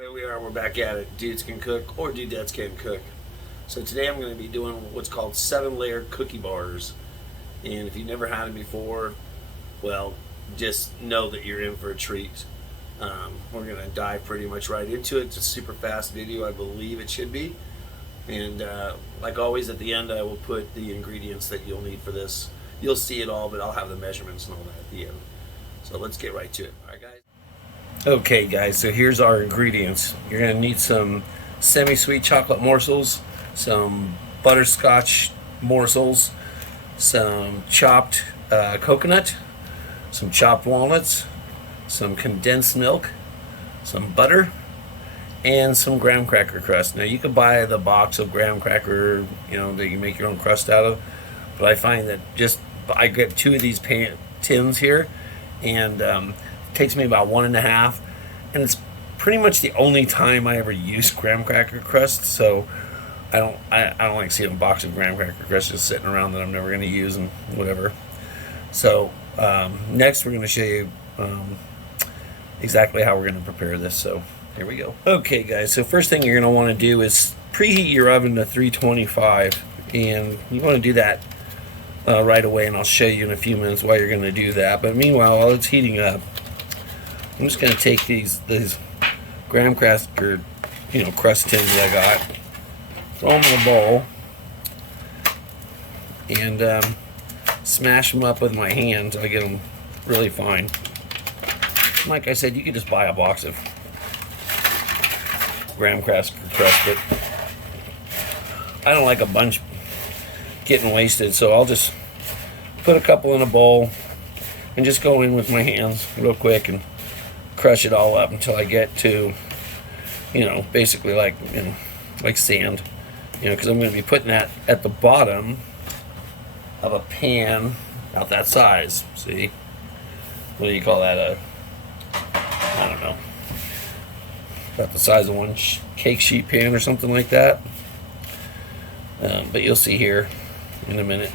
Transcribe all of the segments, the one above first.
Here we are, we're back at it. Dudes can cook, or dudettes can cook. So today I'm going to be doing what's called 7-layer cookie bars. And if you've never had it before, well, just know that you're in for a treat. We're going to dive pretty much right into it. It's a super fast video, I believe it should be. And like always at the end I will put the ingredients that you'll need for this. You'll see it all, but I'll have the measurements and all that at the end. So let's get right to it. Alright guys? Okay guys, so here's our ingredients. You're going to need some semi-sweet chocolate morsels, some butterscotch morsels, some chopped coconut, some chopped walnuts, some condensed milk, some butter, and some graham cracker crust. Now you could buy the box of graham cracker, that you make your own crust out of, but I find that I get 2 of these tins here, and it takes me about 1.5, and it's pretty much the only time I ever use graham cracker crust. So I don't like seeing a box of graham cracker crust just sitting around that I'm never going to use and whatever. So next we're going to show you exactly how we're going to prepare this. So here we go. Okay guys, so first thing you're going to want to do is preheat your oven to 325, and you want to do that right away, and I'll show you in a few minutes why you're going to do that. But meanwhile, while it's heating up, I'm just going to take these graham cracker crust tins that I got, throw them in a bowl, and smash them up with my hands until I get them really fine. Like I said, you could just buy a box of graham cracker crust, but I don't like a bunch getting wasted, so I'll just put a couple in a bowl and just go in with my hands real quick and crush it all up until I get to basically like sand, because I'm going to be putting that at the bottom of a pan about that size. See, what do you call that? I don't know, about the size of one cake sheet pan or something like that. But you'll see here in a minute.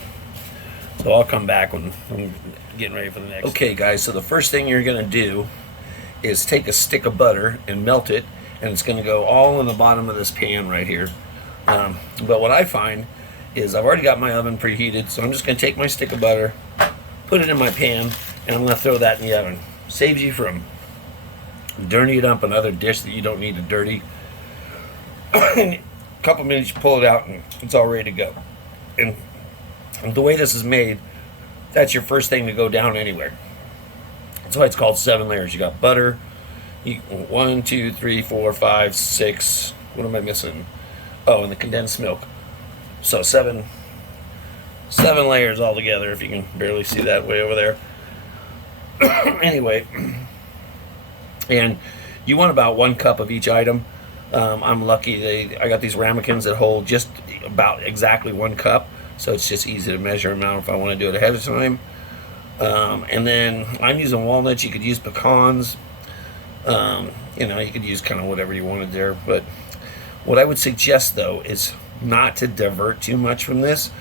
So I'll come back when I'm getting ready for the next. Okay guys, so the first thing you're going to do is take a stick of butter and melt it, and it's going to go all in the bottom of this pan right here. But what I find is I've already got my oven preheated, so I'm just going to take my stick of butter, put it in my pan, and I'm going to throw that in the oven. Saves you from dirtying up another dish that you don't need to dirty. A couple minutes, you pull it out and it's all ready to go. And the way this is made, that's your first thing to go down anywhere. That's why it's called 7 layers. You got butter, 1, 2, 3, 4, 5, 6. What am I missing? Oh, and the condensed milk. So seven layers all together, if you can barely see that way over there. Anyway, and you want about 1 cup of each item. I'm lucky I got these ramekins that hold just about exactly 1 cup, so it's just easy to measure them out if I want to do it ahead of time. And then I'm using walnuts. You could use pecans. You could use kind of whatever you wanted there. But what I would suggest though is not to divert too much from this.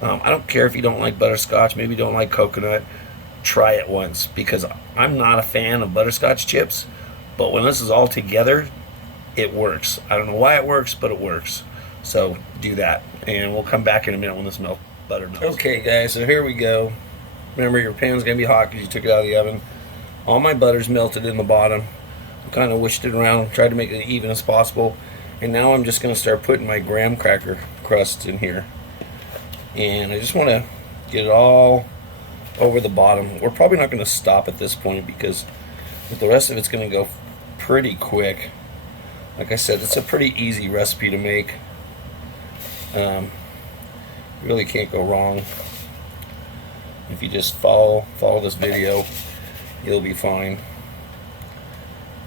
I don't care if you don't like butterscotch, maybe you don't like coconut. Try it once, because I'm not a fan of butterscotch chips, but when this is all together, it works. I don't know why it works, but it works. So do that, and we'll come back in a minute when this butter melts. Okay guys, so here we go. Remember, your pan's gonna be hot because you took it out of the oven. All my butter's melted in the bottom. I kind of wished it around, tried to make it even as possible, and now I'm just gonna start putting my graham cracker crust in here, and I just want to get it all over the bottom. We're probably not going to stop at this point because the rest of it's going to go pretty quick. Like I said, it's a pretty easy recipe to make. Really can't go wrong. If you just follow this video, you'll be fine.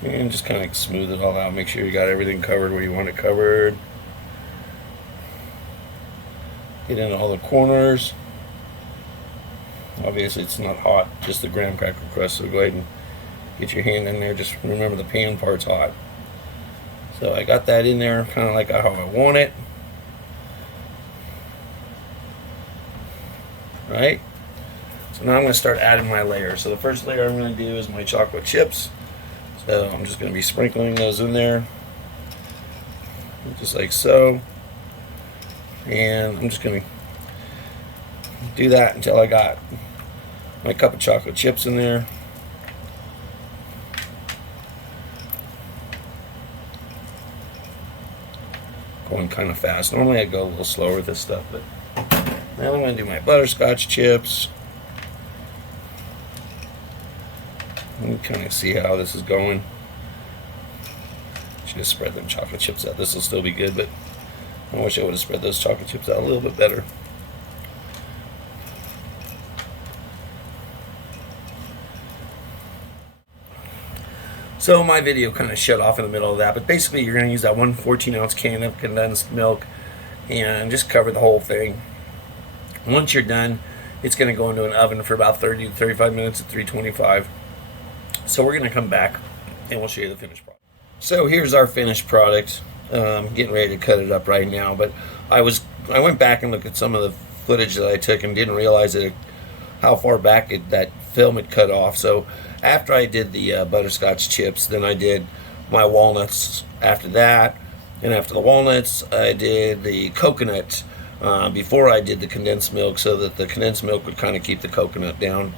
And just kind of smooth it all out. Make sure you got everything covered where you want it covered. Get in all the corners. Obviously it's not hot, just the graham cracker crust, so go ahead and get your hand in there. Just remember the pan part's hot. So I got that in there kind of like how I want it. Right? So now I'm going to start adding my layers. So the first layer I'm going to do is my chocolate chips. So I'm just going to be sprinkling those in there, just like so. And I'm just going to do that until I got my cup of chocolate chips in there. Going kind of fast. Normally I go a little slower with this stuff, but now I'm going to do my butterscotch chips. Let me kind of see how this is going. Should have spread them chocolate chips out. This will still be good, but I wish I would have spread those chocolate chips out a little bit better. So my video kind of shut off in the middle of that, but basically you're going to use that 1 14-ounce can of condensed milk and just cover the whole thing. Once you're done, it's going to go into an oven for about 30 to 35 minutes at 325. So we're going to come back and we'll show you the finished product. So here's our finished product. Getting ready to cut it up right now, but I went back and looked at some of the footage that I took and didn't realize how far back that film had cut off. So after I did the butterscotch chips, then I did my walnuts after that, and after the walnuts I did the coconut before I did the condensed milk, so that the condensed milk would kind of keep the coconut down,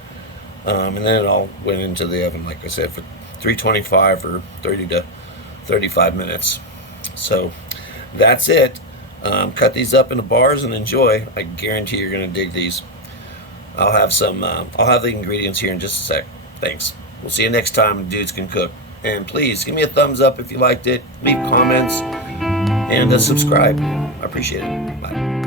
and then it all went into the oven, like I said, for 325 for 30 to 35 minutes. So that's it. Cut these up into bars and enjoy. I guarantee you're going to dig these. I'll have the ingredients here in just a sec. Thanks. We'll see you next time Dudes Can Cook. And please give me a thumbs up if you liked it. Leave comments and subscribe. I appreciate it. Bye.